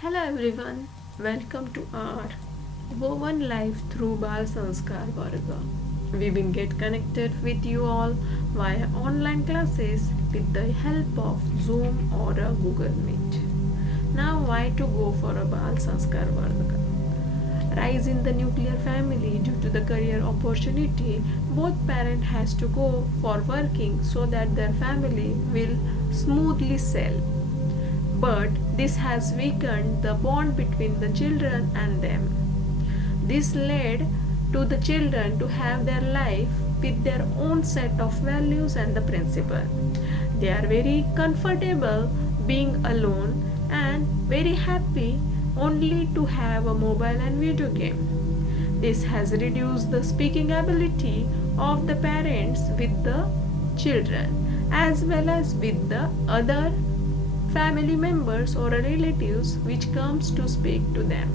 Hello everyone, welcome to our Woven Life through Bal Sanskar Varga. We will get connected with you all via online classes with the help of Zoom or a Google Meet. Now, why to go for a Bal Sanskar Varga? Rise in the nuclear family due to the career opportunity, both parent has to go for working so that their family will smoothly sail, but this has weakened the bond between the children and them. This led to the children to have their life with their own set of values and the principle. They are very comfortable being alone and very happy only to have a mobile and video game. This has reduced the speaking ability of the parents with the children as well as with the other family members or relatives which comes to speak to them.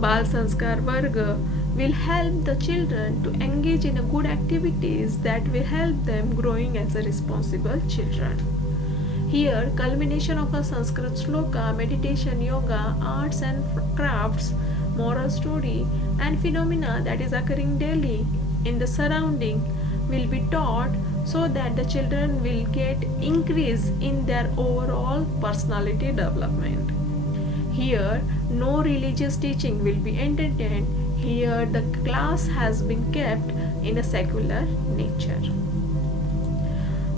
Bal Sanskar Varga will help the children to engage in a good activities that will help them growing as a responsible children. Here, culmination of a Sanskrit shloka, meditation, yoga, arts and crafts, moral story and phenomena that is occurring daily in the surrounding will be taught so that the children will get increase in their overall personality development. Here, no religious teaching will be entertained. Here, the class has been kept in a secular nature.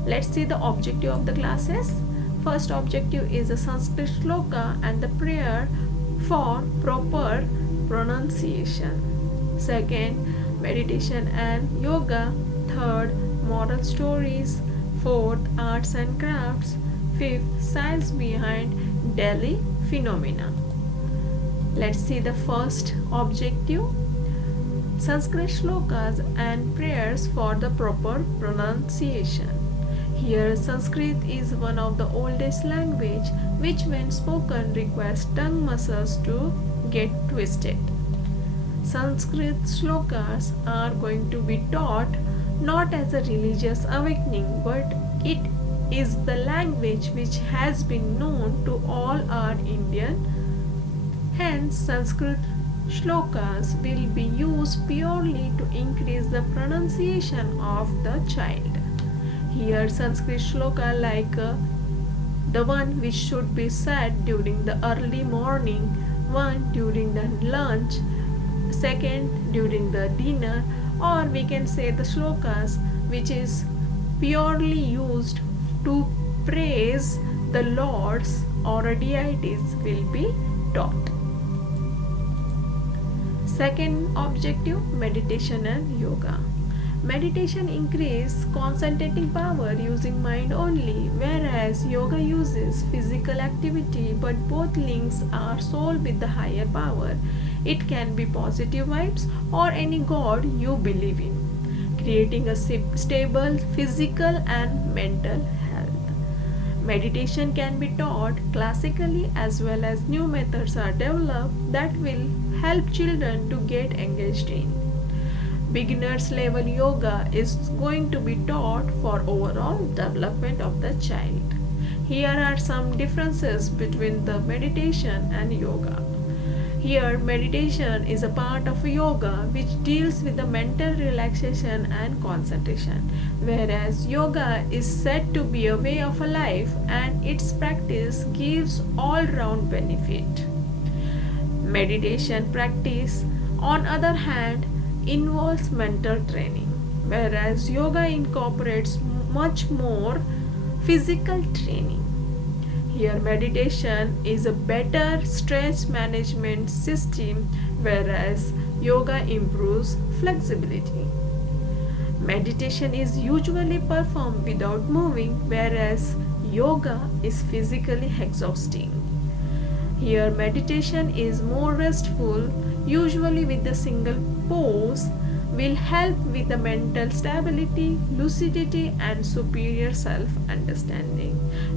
Let's see the objective of the classes. First objective is a Sanskrit shloka and the prayer for proper pronunciation. Second, meditation and yoga. Third, moral stories. Fourth, arts and crafts. Fifth, science behind daily phenomena. Let's see the first objective. Sanskrit shlokas and prayers for the proper pronunciation. Here, Sanskrit is one of the oldest language which when spoken requires tongue muscles to get twisted. Sanskrit shlokas are going to be taught not as a religious awakening, but it is the language which has been known to all our Indian. Hence, Sanskrit shlokas will be used purely to increase the pronunciation of the child. Here, Sanskrit shloka like the one which should be said during the early morning, one during the lunch, second during the dinner, or we can say the shlokas which is purely used to praise the lords or deities will be taught. Second objective, meditation and yoga. Meditation increases concentrating power using mind only, whereas yoga uses physical activity, but both links are soul with the higher power. It can be positive vibes or any god you believe in, creating a stable physical and mental health. Meditation can be taught classically as well as new methods are developed that will help children to get engaged in. Beginners level yoga is going to be taught for overall development of the child. Here are some differences between the meditation and yoga. Here, meditation is a part of yoga which deals with the mental relaxation and concentration, whereas yoga is said to be a way of a life and its practice gives all round benefit. Meditation practice, on other hand, involves mental training, whereas yoga incorporates much more physical training. Here, meditation is a better stress management system, whereas yoga improves flexibility. Meditation is usually performed without moving, whereas yoga is physically exhausting. Here, meditation is more restful, usually with a single pose, will help with the mental stability, lucidity, and superior self understanding,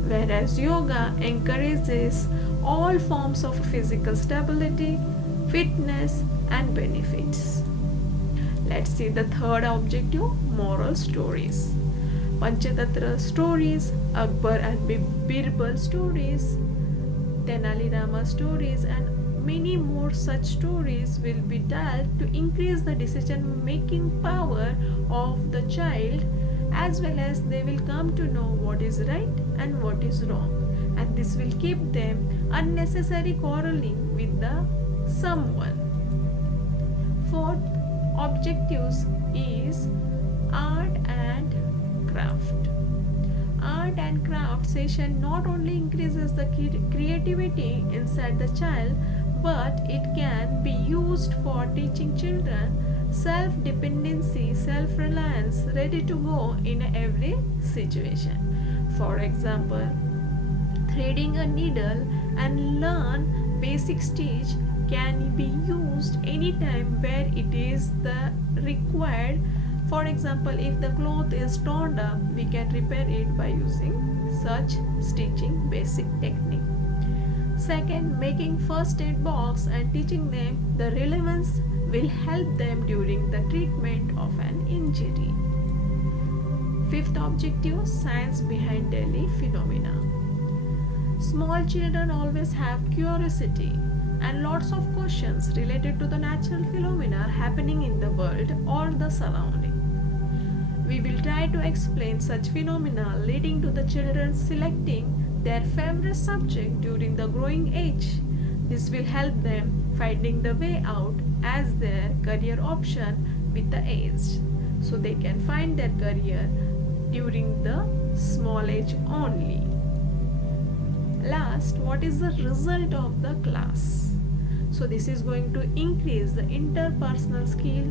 whereas yoga encourages all forms of physical stability, fitness, and benefits. Let's see the third objective, moral stories. Panchatatra stories, Akbar and Birbal stories, Tenali Rama stories and many more such stories will be told to increase the decision making power of the child, as well as they will come to know what is right and what is wrong, and this will keep them unnecessary quarreling with the someone. Fourth objectives is art and craft. Art and craft session not only increases the creativity inside the child, but it can be used for teaching children self dependency, self reliance, ready to go in every situation. For example, threading a needle and learn basic stitch can be used anytime where it is the required. For example, if the cloth is torn up, we can repair it by using such stitching basic technique. Second, making first aid box and teaching them the relevance will help them during the treatment of an injury. Fifth objective, science behind daily phenomena. Small children always have curiosity and lots of questions related to the natural phenomena happening in the world or the surrounding. We will try to explain such phenomena, leading to the children selecting their favorite subject during the growing age. This will help them finding the way out as their career option with the age, so they can find their career during the small age only. Last, what is the result of the class? So this is going to increase the interpersonal skill,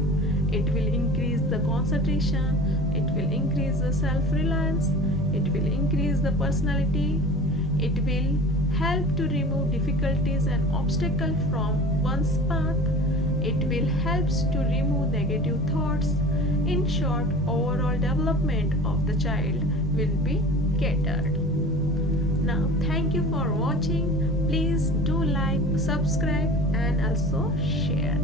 it will increase the concentration, it will increase the self-reliance, it will increase the personality, it will help to remove difficulties and obstacles from one's path, it will help to remove negative thoughts. In short, overall development of the child will be catered. Now, thank you for watching. Please do like, subscribe and also share.